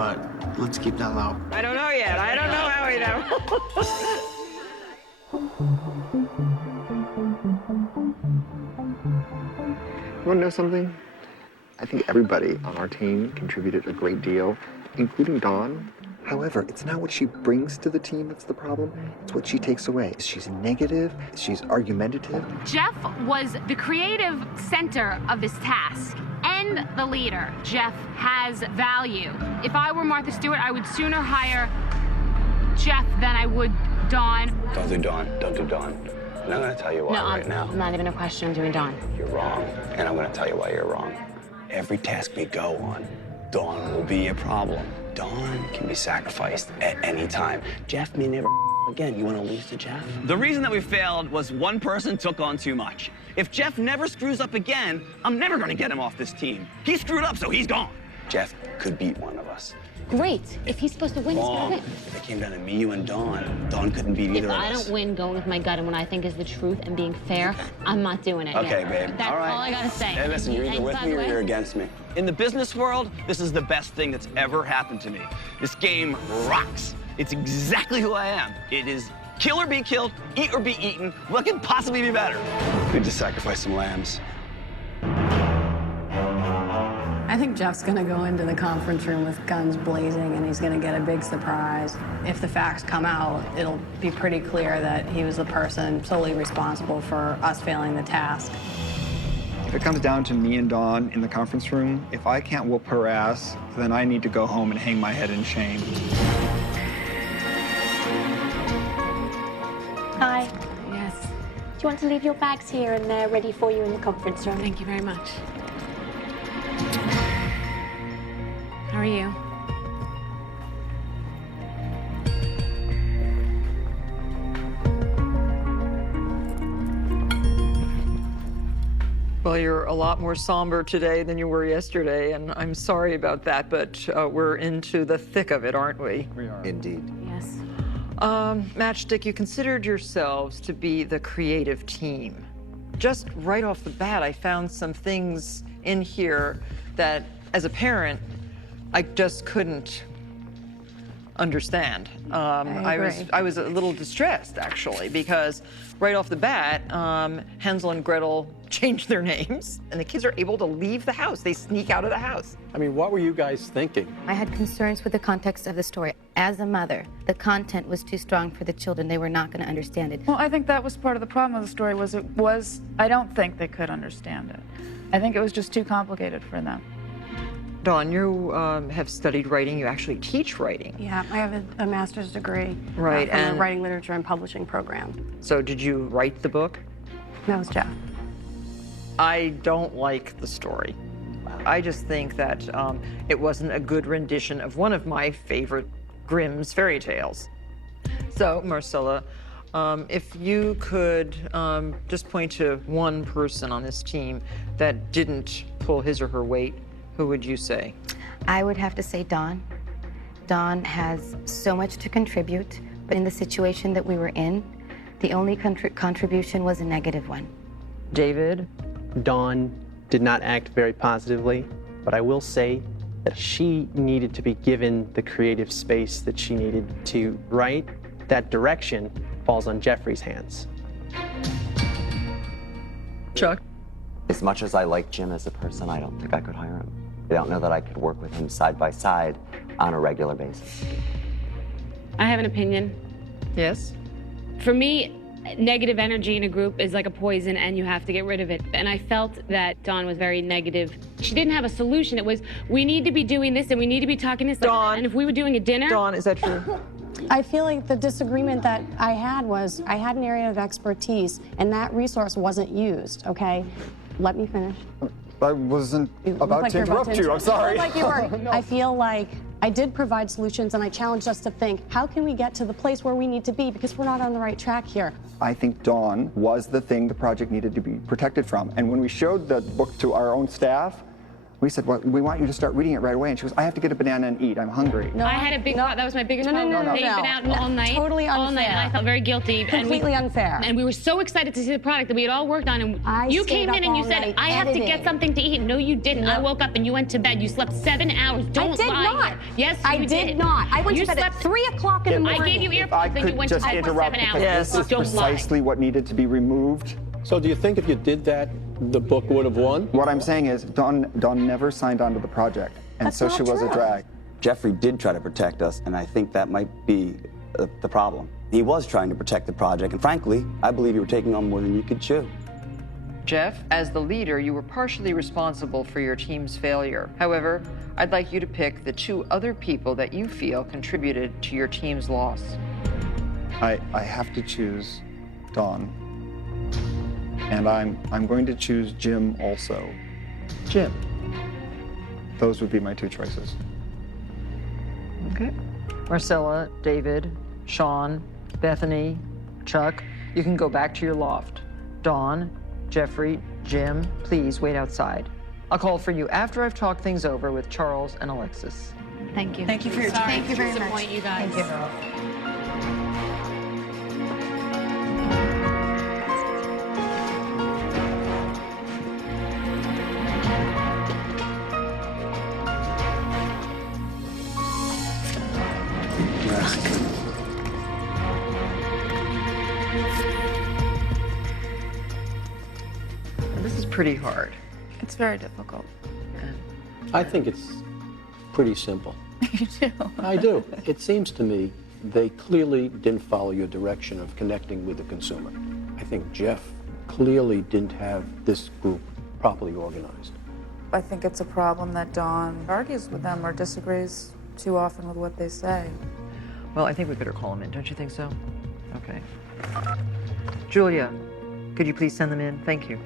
but let's keep that low. I don't know yet. I don't know how we know. You want to know something? I think everybody on our team contributed a great deal, including Dawn. However, it's not what she brings to the team that's the problem. It's what she takes away. She's negative, she's argumentative. Jeff was the creative center of this task and the leader. Jeff has value. If I were Martha Stewart, I would sooner hire Jeff than I would Dawn. Don't do Dawn. Don't do Dawn. And I'm going to tell you why right now. Not even a question. I'm doing Dawn. You're wrong, and I'm going to tell you why you're wrong. Every task we go on, Dawn will be a problem. Dawn can be sacrificed at any time. Jeff may never again. You want to lose to Jeff? The reason that we failed was one person took on too much. If Jeff never screws up again, I'm never going to get him off this team. He screwed up, so he's gone. Jeff could beat one of us. Great. If he's supposed to win, he's going to win. If it came down to me, you, and Dawn couldn't beat either of us. If I don't win going with my gut and what I think is the truth and being fair, I'm not doing it. Okay, babe. That's all right. all I got to say. Hey, listen, you're either with me or you're against me. In the business world, this is the best thing that's ever happened to me. This game rocks. It's exactly who I am. It is kill or be killed, eat or be eaten. What could possibly be better? We need to sacrifice some lambs. I think Jeff's going to go into the conference room with guns blazing, and he's going to get a big surprise. If the facts come out, it'll be pretty clear that he was the person solely responsible for us failing the task. If it comes down to me and Dawn in the conference room, if I can't whoop her ass, then I need to go home and hang my head in shame. Hi. Yes. Do you want to leave your bags here and they're ready for you in the conference room? Thank you very much. How are you? Well, you're a lot more somber today than you were yesterday, and I'm sorry about that, but we're into the thick of it, aren't we? We are. Indeed. Yes. Matchstick, you considered yourselves to be the creative team. Just right off the bat, I found some things in here that, as a parent, I just couldn't understand. I was a little distressed, actually, because right off the bat, Hansel and Gretel changed their names, and the kids are able to leave the house. They sneak out of the house. I mean, what were you guys thinking? I had concerns with the context of the story. As a mother, the content was too strong for the children. They were not going to understand it. Well, I think that was part of the problem with the story I don't think they could understand it. I think it was just too complicated for them. Dawn, you have studied writing. You actually teach writing. Yeah, I have a master's degree Right, from and the Writing, Literature, and Publishing program. So did you write the book? That was Jeff. I don't like the story. I just think that it wasn't a good rendition of one of my favorite Grimm's fairy tales. So, Marcella, if you could just point to one person on this team that didn't pull his or her weight, who would you say? I would have to say Dawn. Dawn has so much to contribute, but in the situation that we were in, the only contribution was a negative one. David? Dawn did not act very positively, but I will say that she needed to be given the creative space that she needed to write. That direction falls on Jeffrey's hands. Chuck? As much as I like Jim as a person, I don't think I could hire him. I don't know that I could work with him side by side on a regular basis. I have an opinion. Yes? For me, negative energy in a group is like a poison and you have to get rid of it. And I felt that Dawn was very negative. She didn't have a solution. It was, we need to be doing this and we need to be talking this. Dawn. And if we were doing a dinner. Dawn, is that true? I feel like the disagreement that I had was I had an area of expertise and that resource wasn't used, okay? Let me finish. I wasn't about to interrupt you. I'm sorry. Like you were. No. I feel like I did provide solutions and I challenged us to think, how can we get to the place where we need to be? Because we're not on the right track here. I think Dawn was the thing the project needed to be protected from. And when we showed the book to our own staff, We said, well, we want you to start reading it right away. And she goes, I have to get a banana and eat. I'm hungry. I had a big that was my biggest problem. no, They've been out all night. Totally All night, and I unfair. felt very guilty. Completely unfair. And we were so excited to see the product that we had all worked on. And I you stayed came up in and you all said, night I have to editing. get something to eat. No, you didn't. I woke up and you went to bed. You slept 7 hours. Don't I did lie. not. Yes, I you did not. I went you to bed at slept 3 o'clock in the morning. I gave you If I earplugs and you could went to just bed for interrupt, 7 because hours. Yes. this is Don't lie. precisely what needed to be removed. So do you think if you did that, the book would have won? What I'm saying is Dawn never signed on to the project, and That's so not she was a true. drag. Jeffrey did try to protect us, and I think that might be the problem. He was trying to protect the project, and frankly, I believe you were taking on more than you could chew. Jeff, as the leader, you were partially responsible for your team's failure. However, I'd like you to pick the 2 other people that you feel contributed to your team's loss. I have to choose Dawn, and I'm going to choose Jim also. Jim. Those would be my 2 choices. Okay. Marcella, David, Sean, Bethany, Chuck, you can go back to your loft. Dawn, Jeffrey, Jim, please wait outside. I'll call for you after I've talked things over with Charles and Alexis. Thank you. Thank you for your time. Thank you very much. Disappoint you guys. Thank you. This is pretty hard. It's very difficult. I think it's pretty simple. You do. I do. It seems to me they clearly didn't follow your direction of connecting with the consumer. I think Jeff clearly didn't have this group properly organized. I think it's a problem that Dawn argues with them or disagrees too often with what they say. Well, I think we better call them in, don't you think so? Okay. Julia, could you please send them in? Thank you.